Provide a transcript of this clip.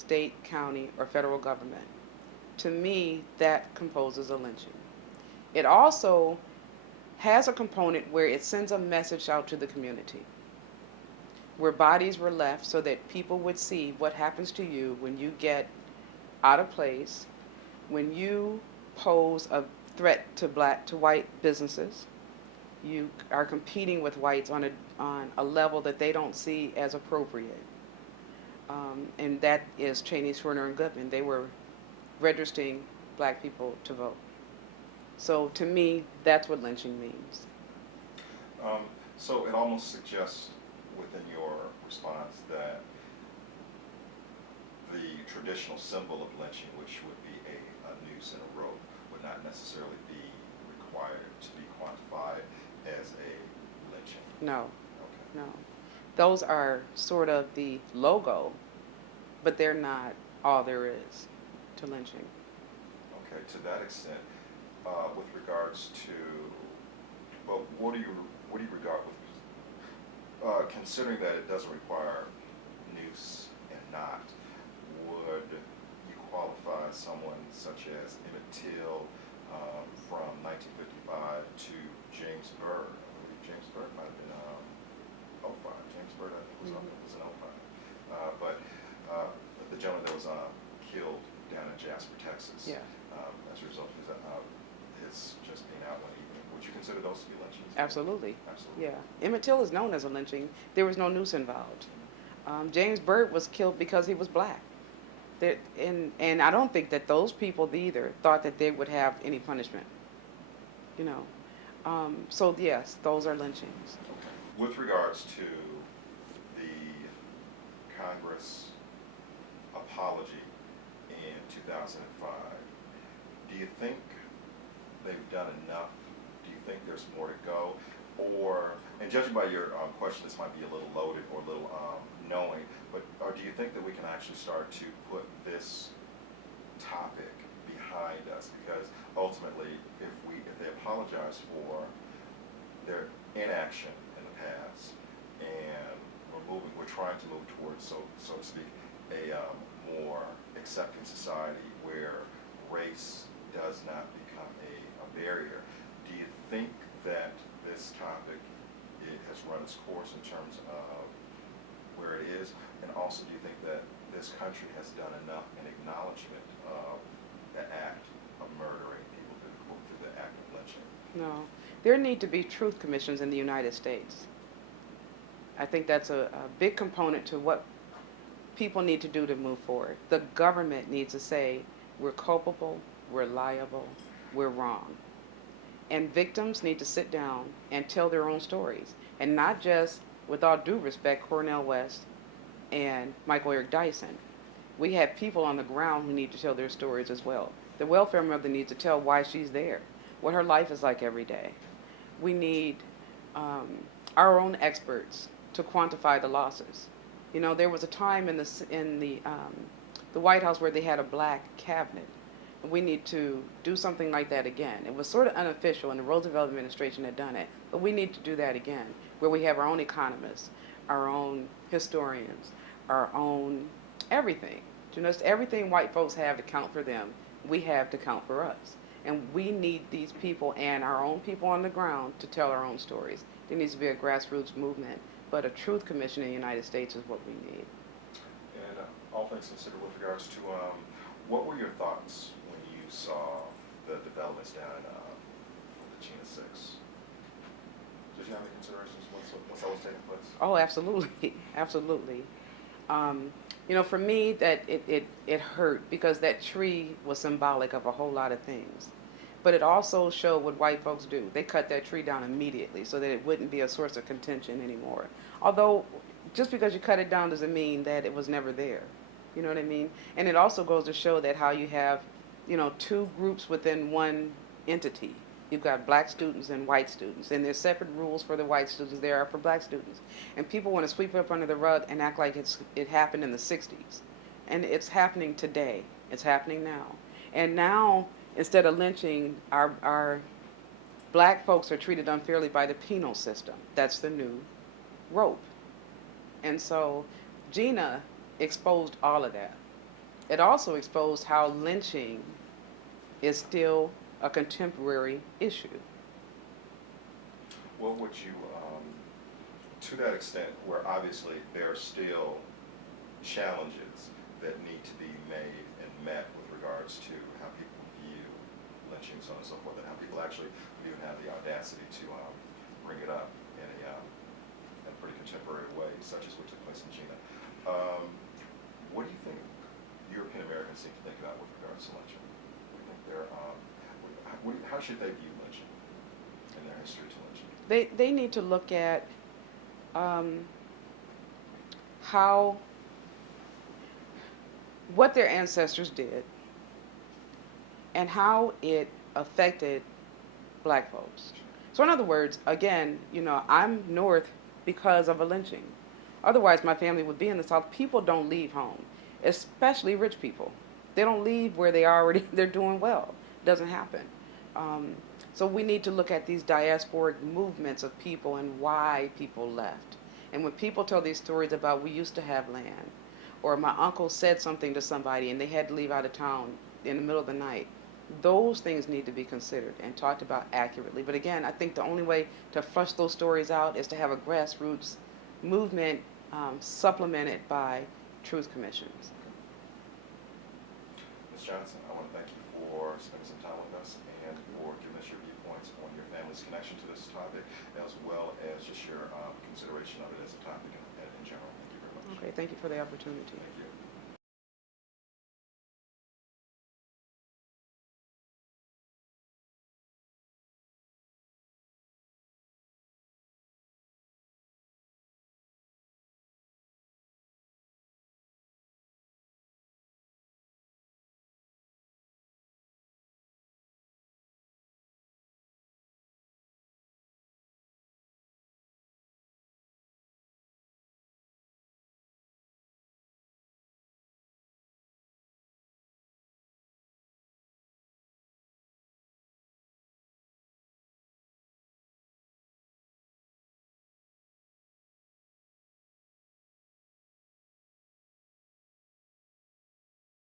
state, county, or federal government. To me, that composes a lynching. It also has a component where it sends a message out to the community, where bodies were left so that people would see what happens to you when you get out of place, when you pose a threat to black to white businesses. You are competing with whites on a level that they don't see as appropriate, and that is Cheney, Schwerner, and Goodman. They were registering black people to vote. So to me, that's what lynching means. Um, so it almost suggests within your response that the traditional symbol of lynching, which would be a noose and a rope, would not necessarily be required to be quantified as a lynching. No, Okay. no. Those are sort of the logo, but they're not all there is to lynching. Okay. To that extent, with regards to, well, what do you regard with considering that it doesn't require noose and knot, would you qualify someone such as Emmett Till from 1955 to James Byrd? I believe James Byrd might have been '05. James Byrd, I think, was in '05. But the gentleman that was killed down in Jasper, Texas, Yeah, as a result of his just being out one evening. Would you consider those to be lynchings? absolutely. Absolutely. Yeah, Emmett Till is known as a lynching. There was no noose involved. James Byrd was killed because he was black. And I don't think that those people either thought that they would have any punishment. You know, so yes, those are lynchings. Okay. With regards to the Congress apology in 2005, do you think they've done enough? Do you think there's more to go? Or, and judging by your question, this might be a little loaded or a little knowing, but or do you think that we can actually start to put this topic behind us? Because ultimately, if they apologize for their inaction in the past, and we're trying to move towards, so to speak, a more accepting society where race does not become a barrier. Do you think that this topic has run its course in terms of where it is? And also, do you think that this country has done enough in acknowledgement of the act of murdering people through the act of lynching? No, there need to be truth commissions in the United States. I think that's a big component to what people need to do to move forward. The government needs to say, we're culpable, we're liable, we're wrong. And victims need to sit down and tell their own stories. And not just, with all due respect, Cornel West and Michael Eric Dyson. We have people on the ground who need to tell their stories as well. The welfare mother needs to tell why she's there, what her life is like every day. We need our own experts to quantify the losses. You know, there was a time in the White House where they had a black cabinet. We need to do something like that again. It was sort of unofficial, and the Roosevelt administration had done it, but we need to do that again, where we have our own economists, our own historians, our own everything. You know, everything white folks have to count for them, we have to count for us. And we need these people and our own people on the ground to tell our own stories. There needs to be a grassroots movement, but a truth commission in the United States is what we need. And all things considered, with regards to what were your thoughts when you saw the developments down in the China 6? Did you have any considerations once that was taking place? Oh, absolutely, absolutely. You know, for me, that it hurt because that tree was symbolic of a whole lot of things. But it also showed what white folks do. They cut that tree down immediately so that it wouldn't be a source of contention anymore. Although, just because you cut it down doesn't mean that it was never there. You know what I mean? And it also goes to show that how you have, you know, two groups within one entity. You've got black students and white students, and there's separate rules for the white students there are for black students. And people want to sweep it up under the rug and act like it happened in the 60s. And it's happening today. It's happening now. And now, instead of lynching, our black folks are treated unfairly by the penal system. That's the new rope. And so Gina exposed all of that. It also exposed how lynching is still a contemporary issue. What would you, to that extent, where obviously there are still challenges that need to be made and met with regards to how people view lynching, so on and so forth, and how people actually even have the audacity to bring it up in a pretty contemporary way, such as what took place in China. What do you think European Americans seem to think about with regards to lynching? What do you think they're, how should they view lynching in their history to lynching? They need to look at how what their ancestors did and how it affected black folks. So in other words, again, I'm North because of a lynching. Otherwise, my family would be in the South. People don't leave home, especially rich people. They don't leave where they already they're doing well. It doesn't happen. Um, so we need to look at these diasporic movements of people and why people left. And when people tell these stories about we used to have land, or my uncle said something to somebody and they had to leave out of town in the middle of the night, those things need to be considered and talked about accurately. But again, I think the only way to flush those stories out is to have a grassroots movement supplemented by truth commissions. Ms. Johnson, I want to thank you for spending some time with us and for giving us your viewpoints on your family's connection to this topic, as well as just your consideration of it as a topic in general. Thank you very much. Okay, thank you for the opportunity. Thank you.